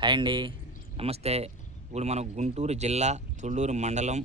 Hi అండి. నమస్తే. ఇప్పుడు మనం గుంటూరు జిల్లా తుళ్ళూరు మండలం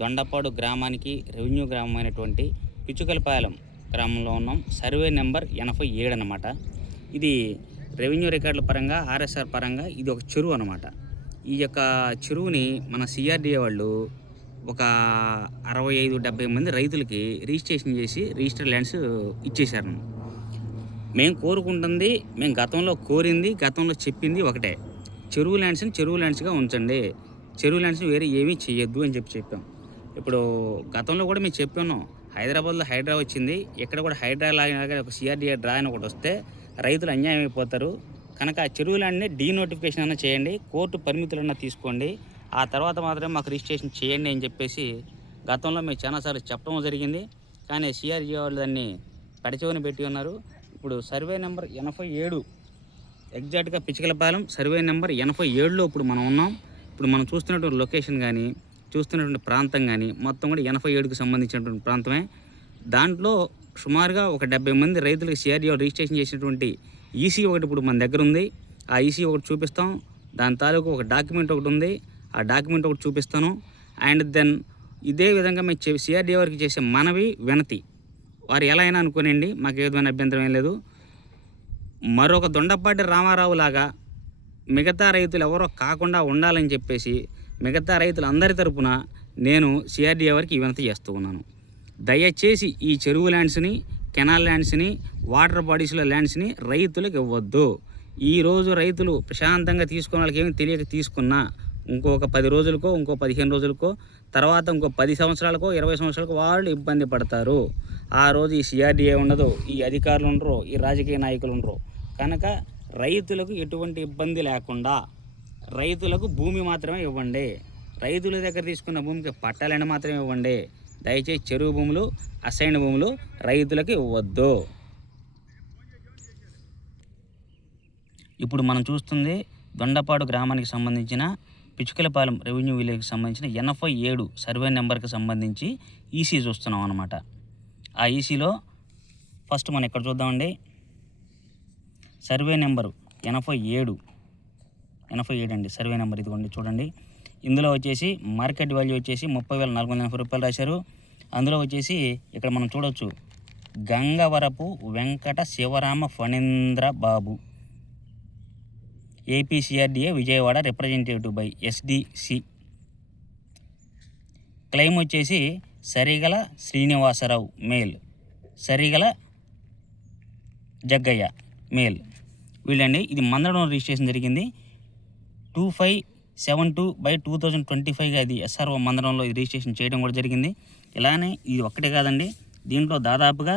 దొండపాడు గ్రామానికి రెవెన్యూ గ్రామం అయినటువంటి పిచ్చుకలపాలెం గ్రామంలో ఉన్నాం. సర్వే నెంబర్ ఎనభై ఏడు అనమాట ఇది రెవెన్యూ రికార్డుల పరంగా ఆర్ఎస్ఆర్ పరంగా ఇది ఒక చెరువు అనమాట ఈ యొక్క చెరువుని మన సిఆర్డీఏ వాళ్ళు ఒక అరవై ఐదు డెబ్బై మంది రైతులకి రిజిస్ట్రేషన్ చేసి రిజిస్టర్ ల్యాండ్స్ ఇచ్చేశారు. మేము కోరుకుంటుంది మేము గతంలో కోరింది గతంలో చెప్పింది ఒకటే. చెరువు ల్యాండ్స్ని చెరువు ల్యాండ్స్గా ఉంచండి. చెరువు ల్యాండ్స్ని వేరే ఏమీ చేయొద్దు అని చెప్పి చెప్పాం. ఇప్పుడు గతంలో కూడా మేము చెప్పాను హైదరాబాద్లో హైడ్రా వచ్చింది. ఇక్కడ కూడా హైడ్రా లాగా ఒక సిఆర్డిఏ డ్రా అని ఒకటి వస్తే రైతులు అన్యాయం అయిపోతారు. కనుక ఆ చెరువు ల్యాండ్ని డీనోటిఫికేషన్ అన్న చేయండి కోర్టు పరిమితులన్నా తీసుకోండి. ఆ తర్వాత మాత్రమే మాకు రిజిస్ట్రేషన్ చేయండి అని చెప్పేసి గతంలో మేము చాలాసార్లు చెప్పడం జరిగింది. కానీ సిఆర్జీ వాళ్ళు దాన్ని పడిచవని పెట్టి ఉన్నారు. ఇప్పుడు సర్వే నెంబర్ ఎనభై ఏడు ఎగ్జాక్ట్గా పిచికలపాలెం సర్వే నెంబర్ ఎనభై ఏడులో ఇప్పుడు మనం ఉన్నాం. ఇప్పుడు మనం చూస్తున్నటువంటి లొకేషన్ కానీ చూస్తున్నటువంటి ప్రాంతం కానీ మొత్తం కూడా ఎనభై ఏడుకు సంబంధించినటువంటి ప్రాంతమే. దాంట్లో సుమారుగా ఒక డెబ్బై మంది రైతులకు సిఆర్డీఓ రిజిస్ట్రేషన్ చేసినటువంటి ఈసీ ఒకటి ఇప్పుడు మన దగ్గర ఉంది. ఆ ఈసీ ఒకటి చూపిస్తాం. దాని తాలూకు ఒక డాక్యుమెంట్ ఒకటి ఉంది. ఆ డాక్యుమెంట్ ఒకటి చూపిస్తాను. అండ్ దెన్ ఇదే విధంగా మేము సిఆర్డీఓ వారికి చేసే మనవి వినతి. వారు ఎలా అయినా అనుకోనండి మాకు ఏ విధమైన అభ్యంతరం ఏం లేదు. మరొక దొండపాటి రామారావు లాగా మిగతా రైతులు ఎవరో కాకుండా ఉండాలని చెప్పేసి మిగతా రైతులందరి తరపున నేను సిఆర్డీఏ వారికి ఈ వినతి చేస్తూ ఉన్నాను. దయచేసి ఈ చెరువు ల్యాండ్స్ని కెనాల్ ల్యాండ్స్ని వాటర్ బాడీస్లో ల్యాండ్స్ని రైతులకు ఇవ్వద్దు. ఈరోజు రైతులు ప్రశాంతంగా తీసుకున్న వాళ్ళకి ఏమి తెలియక తీసుకున్నా ఇంకొక పది రోజులకో ఇంకో పదిహేను రోజులకో తర్వాత ఇంకో పది సంవత్సరాలకో ఇరవై సంవత్సరాలకు వాళ్ళు ఇబ్బంది పడతారు. ఆ రోజు ఈ సిఆర్డీఏ ఉండదు ఈ అధికారులు ఉండరు ఈ రాజకీయ నాయకులు ఉండరు. కనుక రైతులకు ఎటువంటి ఇబ్బంది లేకుండా రైతులకు భూమి మాత్రమే ఇవ్వండి. రైతుల దగ్గర తీసుకున్న భూమికి పట్టాలని మాత్రమే ఇవ్వండి. దయచేసి చెరువు భూములు అసైన్ భూములు రైతులకు ఇవ్వద్దు. ఇప్పుడు మనం చూస్తుంది దొండపాడు గ్రామానికి సంబంధించిన పిచుకలపాలెం రెవెన్యూ విలేజ్కి సంబంధించిన ఎనభై ఏడు సర్వే నెంబర్కి సంబంధించి ఈసీ చూస్తున్నాం అనమాట ఆ ఈసీలో ఫస్ట్ మనం ఇక్కడ చూద్దామండి? సర్వే నెంబరు ఎనభై ఏడు. ఎనభై ఏడు అండి సర్వే నెంబర్ ఇదిగోండి చూడండి. ఇందులో వచ్చేసి మార్కెట్ వాల్యూ వచ్చేసి ముప్పై వేల నాలుగు వందల ఎనభై రూపాయలు రాశారు. అందులో వచ్చేసి ఇక్కడ మనం చూడవచ్చు Gangavarapu Venkata Sivarama Phanindra Babu. APCRDA Vijayawada representative by SDC claim వచ్చేసి సరిగల శ్రీనివాసరావు మేల్. సరిగల జగ్గయ్య మేల్. వీళ్ళండి ఇది మందడం రిజిస్ట్రేషన్ జరిగింది. Two five seven two by two thousand twenty ఫైవ్గా ఇది ఎస్ఆర్ఓ మందడంలో ఇది రిజిస్ట్రేషన్ చేయడం కూడా జరిగింది. ఇలానే ఇది ఒక్కటే కాదండి దీంట్లో దాదాపుగా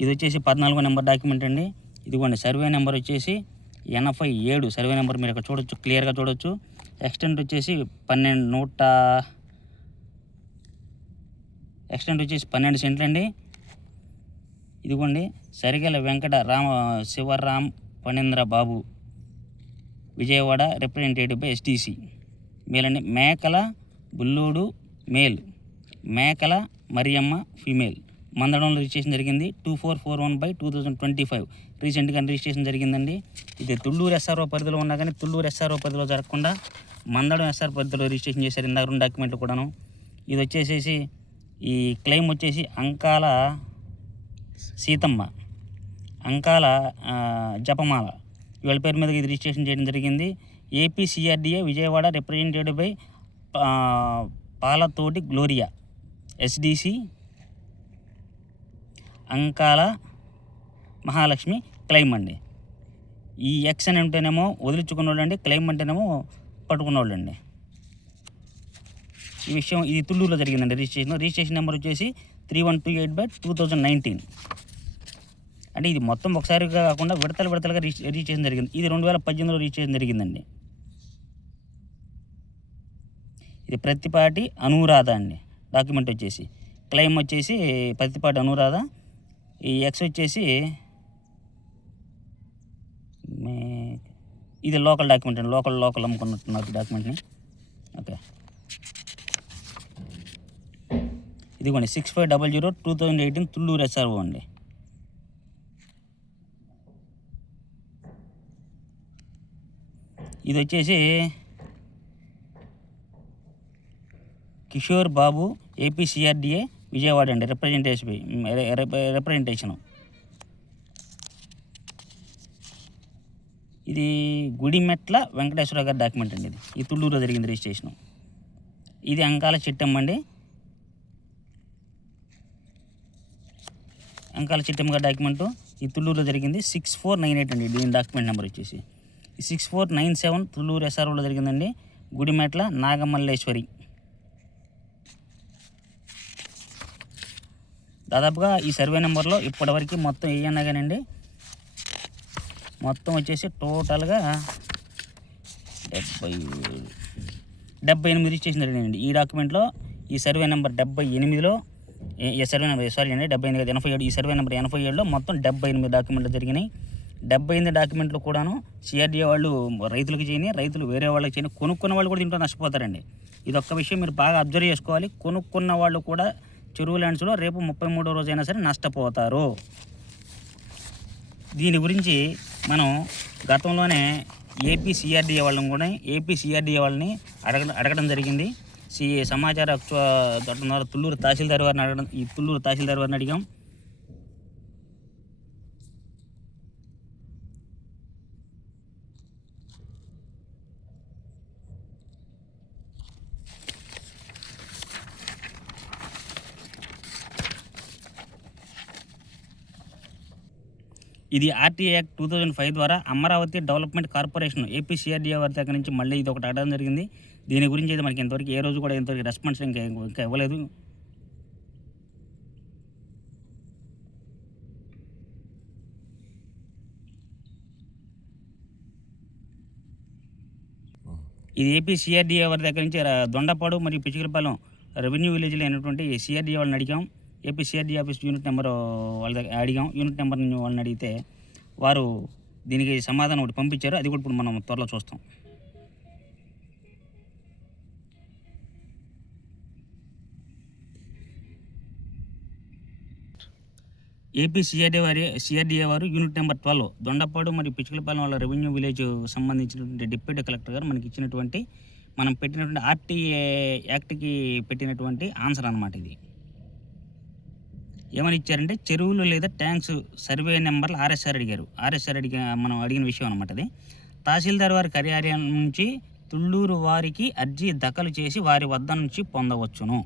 ఇది వచ్చేసి పద్నాలుగో నెంబర్ డాక్యుమెంట్ అండి. ఇదిగోండి సర్వే నెంబర్ వచ్చేసి ఎనభై ఏడు సర్వే నెంబర్ మీరు ఇక్కడ చూడొచ్చు క్లియర్గా చూడొచ్చు. ఎక్స్టెంట్ వచ్చేసి పన్నెండు నూట ఎక్స్టెంట్ వచ్చేసి పన్నెండు సెంట్లు అండి. ఇదిగోండి Sarigala Venkata Rama Sivaram Phanindra Babu Vijayawada representative by STC మేలండి Mekala Bulludu male Mekala Mariyamma female. మందడంలో రిజిస్ట్రేషన్ జరిగింది two four four one by two thousand twenty five రీసెంట్గా రిజిస్ట్రేషన్ జరిగిందండి. ఇది తుళ్ళూరు ఎస్ఆర్ఓ పరిధిలో ఉన్నా కానీ తుళ్ళూరు ఎస్ఆర్ఓ పరిధిలో జరగకుండా మందడం ఎస్ఆర్ పరిధిలో రిజిస్ట్రేషన్ చేశారు ఇందాక రెండు డాక్యుమెంట్లు కూడాను. ఇది వచ్చేసేసి ఈ క్లెయిమ్ వచ్చేసి అంకాల సీతమ్మ అంకాల జపమాల. వీళ్ళ పేరు మీద ఇది రిజిస్ట్రేషన్ చేయడం జరిగింది. AP CRDA Vijayawada representative by Palathoti Gloria SDC Ankala Mahalakshmi claim అండి. ఈ ఎక్స్ అని ఉంటేనేమో వదిలించుకున్న అండి క్లెయిమ్ అంటేనేమో పట్టుకున్న అండి ఈ విషయం ఇది తుళ్ళూరులో జరిగిందండి రిజిస్ట్రేషన్. రిజిస్ట్రేషన్ నెంబర్ వచ్చేసి three one two eight by two thousand nineteen. అంటే ఇది మొత్తం ఒకసారిగా కాకుండా విడతలు విడతలుగా రిజి రిజిస్ట్రేషన్ జరిగింది. ఇది రెండు వేల పద్దెనిమిదిలో రిజిస్ట్రేషన్ జరిగిందండి. ఇది ప్రతిపాటి అనురాధ అండి. డాక్యుమెంట్ వచ్చేసి క్లెయిమ్ వచ్చేసి ప్రతిపాటి అనురాధ. ఈ ఎక్స్ వచ్చేసి మీ ఇది లోకల్ డాక్యుమెంట్ అండి. లోకల్ లోకల్ అమ్ముకున్నట్టున్నారు డాక్యుమెంట్ని. ఓకే. ఇదిగోండి six five double zero two thousand eighteen Tulluru SRO అండి. ఇది వచ్చేసి కిషోర్ బాబు ఏపీసీఆర్డీఏ విజయవాడ అండి. రిప్రజెంటేషన్ రిప్రజెంటేషను ఇది గుడిమెట్ల వెంకటేశ్వర గారి డాక్యుమెంట్ అండి ఇది. ఈ తుళ్ళూరులో జరిగింది రిజిస్ట్రేషను ఇది అంకాల చిట్టమ్మ అండి. అంకాల చిట్టమ్మ గారి డాక్యుమెంట్ ఈ తుళ్ళూరులో జరిగింది సిక్స్ ఫోర్ నైన్ ఎయిట్ అండి. దీని డాక్యుమెంట్ నెంబర్ వచ్చేసి. Six four nine seven Tulluru ఎస్ఆర్ఓలో జరిగిందండి. గుడిమెట్ల నాగమల్లేశ్వరి. దాదాపుగా ఈ సర్వే నెంబర్లో ఇప్పటివరకు మొత్తం ఏయన్నా కానండి మొత్తం వచ్చేసి టోటల్గా డెబ్బై డెబ్బై ఎనిమిది రిజిస్ట్రేషన్ జరిగిందండి ఈ డాక్యుమెంట్లో ఈ సర్వే నెంబర్ డెబ్బై ఎనిమిదిలో ఏ- ఈ సర్వే నెంబర్ సారీ అండి డెబ్బై ఎనిమిది ఎనభై ఏడు ఈ సర్వే నెంబర్ ఎనభై ఏడులో మొత్తం డెబ్బై ఎనిమిది డాక్యుమెంట్లు జరిగినాయి. డెబ్బై ఎనిమిది డాక్యుమెంట్లు కూడాను సిఆర్డీఏ వాళ్ళు రైతులకు చేయని రైతులు వేరే వాళ్ళకి చేయని కొనుక్కున్న వాళ్ళు కూడా దీంట్లో నష్టపోతారండి. ఇది ఒక్క విషయం మీరు బాగా అబ్జర్వ్ చేసుకోవాలి. కొనుక్కున్న వాళ్ళు కూడా చెరువు ల్యాండ్స్లో రేపు ముప్పై మూడో రోజైనా సరే నష్టపోతారు. దీని గురించి మనం గతంలోనే ఏపీ సిఆర్డీఏ వాళ్ళని కూడా ఏపీ సిఆర్డీఏ వాళ్ళని అడగ అడగడం జరిగింది. సి సమాచార చట్టం ద్వారా తుళ్ళూరు తహసీల్దార్ వారిని అడగడం ఈ తుళ్ళూరు తహసీల్దార్ వారిని అడిగాం. ఇది RTA act two thousand five ద్వారా అమరావతి డెవలప్మెంట్ కార్పొరేషన్ ఏపీసీఆర్డీఏ వారి దగ్గర నుంచి మళ్ళీ ఇది ఒకటి అడగడం జరిగింది. దీని గురించి అయితే మనకి ఇంతవరకు ఏ రోజు కూడా ఇంతవరకు రెస్పాన్స్ ఇంకా ఇంకా ఇవ్వలేదు. ఇది ఏపీ సిఆర్డీఏ వారి దగ్గర నుంచి దొండపాడు మరియు పిచ్చికలపాలెం రెవెన్యూ విలేజ్లో అయినటువంటి సిఆర్డీఏ వాళ్ళని అడిగాం. ఏపీ ఆఫీస్ యూనిట్ నెంబర్ వాళ్ళ దగ్గర అడిగాం. యూనిట్ నెంబర్ వాళ్ళని అడిగితే వారు దీనికి సమాధానం ఒకటి పంపించారు. అది కూడా ఇప్పుడు మనం త్వరలో చూస్తాం. ఏపీ సిఆర్డీ వారి సిఆర్డీఏ వారు యూనిట్ నెంబర్ ట్వెల్వ్ దొండపాడు మరియు పిచ్చుకలపాలెం వాళ్ళ రెవెన్యూ విలేజ్ సంబంధించినటువంటి డిప్యూటీ కలెక్టర్ గారు మనకి ఇచ్చినటువంటి మనం పెట్టినటువంటి ఆర్టీఏ యాక్ట్కి పెట్టినటువంటి ఆన్సర్ అనమాట ఇది. ఏమని ఇచ్చారంటే చెరువులు లేదా ట్యాంక్స్ సర్వే నెంబర్లు ఆర్ఎస్ఆర్ అడిగారు. ఆర్ఎస్ఆర్ అడిగిన మనం అడిగిన విషయం అనమాట అది. తహసీల్దార్ వారి కార్యాలయం నుంచి తుళ్ళూరు వారికి అర్జీ దఖలు చేసి వారి వద్ద నుంచి పొందవచ్చును.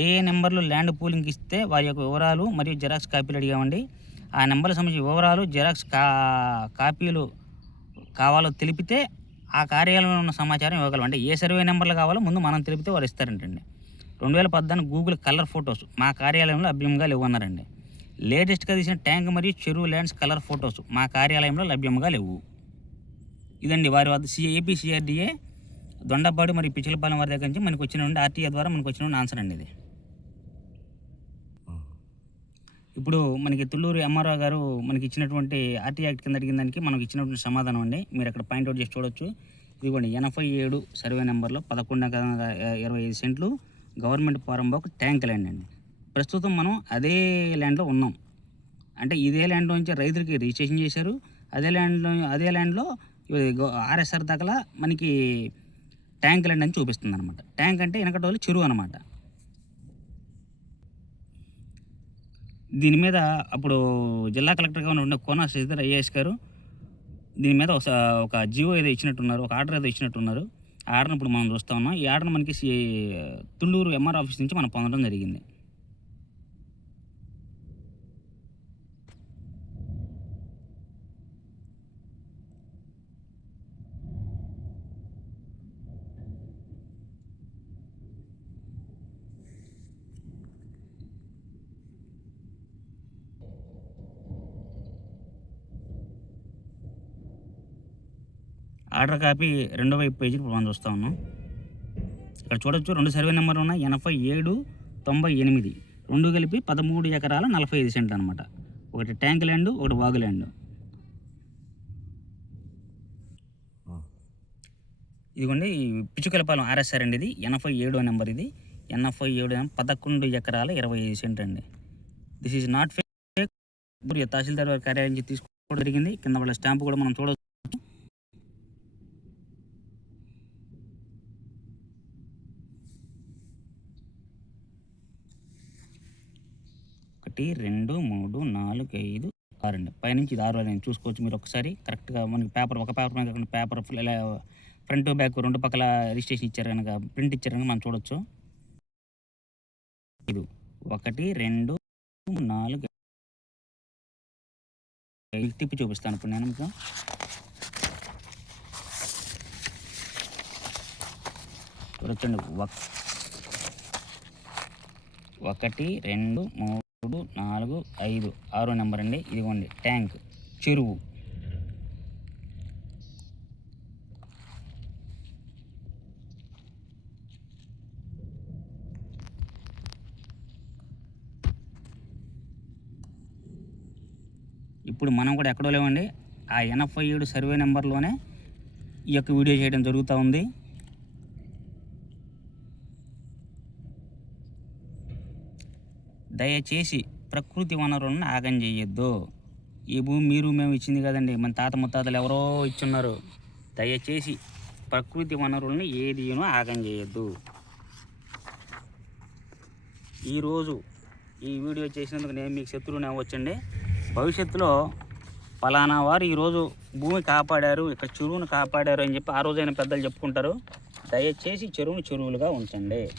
ఏ ఏ నెంబర్లు ల్యాండ్ పూలింగ్ ఇస్తే వారి యొక్క వివరాలు మరియు జెరాక్స్ కాపీలు అడిగామండి. ఆ నెంబర్ల సంబంధించిన వివరాలు జెరాక్స్ కా కాపీలు కావాలో తెలిపితే ఆ కార్యాలయంలో ఉన్న సమాచారం ఇవ్వగలం అంటే ఏ సర్వే నెంబర్లు కావాలో ముందు మనం తెలిపితే వారు ఇస్తారంటండి. రెండు వేల పద్నాలుగు గూగుల్ కలర్ ఫొటోస్ మా కార్యాలయంలో లభ్యంగా లేవన్నారండి. లేటెస్ట్గా తీసిన ట్యాంక్ మరియు చెరువు ల్యాండ్స్ కలర్ ఫొటోస్ మా కార్యాలయంలో లభ్యంగా లేవు. ఇదండి వారి వద్ద సి ఏపీ దొండపాడు మరియు పిచ్చిలపాలెం వారి దగ్గర నుంచి మనకు వచ్చినటువంటి ఆర్టీఏ ద్వారా మనకు వచ్చిన ఆన్సర్ అండి ఇది. ఇప్పుడు మనకి తుళ్ళూరు ఎంఆర్ఓ గారు మనకి ఇచ్చినటువంటి ఆర్టీ యాక్ట్ కింద అడిగిన దానికి మనకి ఇచ్చినటువంటి సమాధానం అండి. మీరు అక్కడ పాయింట్అవుట్ చేసి చూడొచ్చు. ఇదిగోండి ఎనభై ఏడు సర్వే నెంబర్లో పదకొండు ఎకరాల ఇరవై ఐదు సెంట్లు గవర్నమెంట్ పారంబోకు ట్యాంక్ ల్యాండ్ అండి. ప్రస్తుతం మనం అదే ల్యాండ్లో ఉన్నాం. అంటే ఇదే ల్యాండ్ నుంచి రైతులకి రిజిస్ట్రేషన్ చేశారు. అదే ల్యాండ్లో అదే ల్యాండ్లో ఆర్ఎస్ఆర్ దాకా మనకి ట్యాంక్ ల్యాండ్ అని చూపిస్తుంది అనమాట ట్యాంక్ అంటే వెనకటోళ్ళు చెరువు అనమాట దీని మీద అప్పుడు జిల్లా కలెక్టర్గా ఉన్న కోన శ్రీధర్ ఐఏఎస్ గారు దీని మీద ఒక ఒక జియో ఏదో ఇచ్చినట్టున్నారు ఒక ఆర్డర్ ఏదో ఇచ్చినట్టున్నారు. ఆర్డర్ని ఇప్పుడు మనం చూస్తా ఉన్నాం. ఈ ఆర్డర్ మనకి సి ఎంఆర్ ఆఫీస్ నుంచి మనం పొందడం జరిగింది. ఆర్డర్ కాపీ రెండో వైపు పేజీ ఇప్పుడు మనం చూస్తా ఉన్నాం. ఇక్కడ చూడొచ్చు రెండు సర్వే నెంబర్ ఉన్నాయి. ఎనభై ఏడు తొంభై ఎనిమిది. రెండు కలిపి పదమూడు ఎకరాల నలభై ఐదు సెంట్లు అనమాట ఒకటి ట్యాంక్ ల్యాండ్ ఒకటి వాగు ల్యాండ్. ఇదిగోండి పిచ్చుకలపాలెం ఆర్ఎస్ఆర్ అండి ఇది. ఎనభై ఏడో నెంబర్ ఇది. ఎనభై ఏడు పదకొండు ఎకరాల ఇరవై ఐదు సెంట్ అండి. This is not fake tahsildar వారి కార్యాలయం తీసుకోవడం జరిగింది. కింద వాళ్ళ స్టాంపు కూడా మనం చూడవచ్చు ఒకటి రెండు మూడు నాలుగు ఐదు ఆరు అండి పైనుంచి ఇది ఆరు నేను చూసుకోవచ్చు మీరు ఒకసారి. కరెక్ట్గా మనకి పేపర్ ఒక పేపర్ మీద కాకుండా పేపర్ ఇలా ఫ్రంట్ బ్యాక్ రెండు పక్కల రిజిస్ట్రేషన్ ఇచ్చారు కనుక ప్రింట్ ఇచ్చారు కనుక మనం చూడొచ్చు. ఇది ఒకటి రెండు నాలుగు తిప్పి చూపిస్తాను ఇప్పుడు నేను మీకు. చూడొచ్చండి. ఒకటి రెండు మూడు మూడు నాలుగు ఐదు. ఆరో నెంబర్ అండి. ఇదిగోండి. ట్యాంక్. చెరువు. ఇప్పుడు మనం కూడా ఎక్కడో లేవండి. ఆ ఎనభై ఏడు సర్వే నెంబర్లోనే ఈ యొక్క వీడియో చేయడం జరుగుతూ ఉంది. దయచేసి ప్రకృతి వనరులను ఆగం చేయొద్దు. ఈ భూమి మీరు మేము ఇచ్చింది కదండి. మన తాత ముత్తాతలు ఎవరో ఇచ్చున్నారు. దయచేసి ప్రకృతి వనరులను ఏదీను ఆగం చేయొద్దు. ఈరోజు ఈ వీడియో చేసినందుకు నేను మీకు శత్రువుని అవ్వచ్చండి భవిష్యత్తులో ఫలానా వారు ఈరోజు భూమి కాపాడారు ఇక్కడ చెరువును కాపాడారు అని చెప్పి ఆ రోజైన పెద్దలు చెప్పుకుంటారు. దయచేసి చెరువును చెరువులుగా ఉంచండి.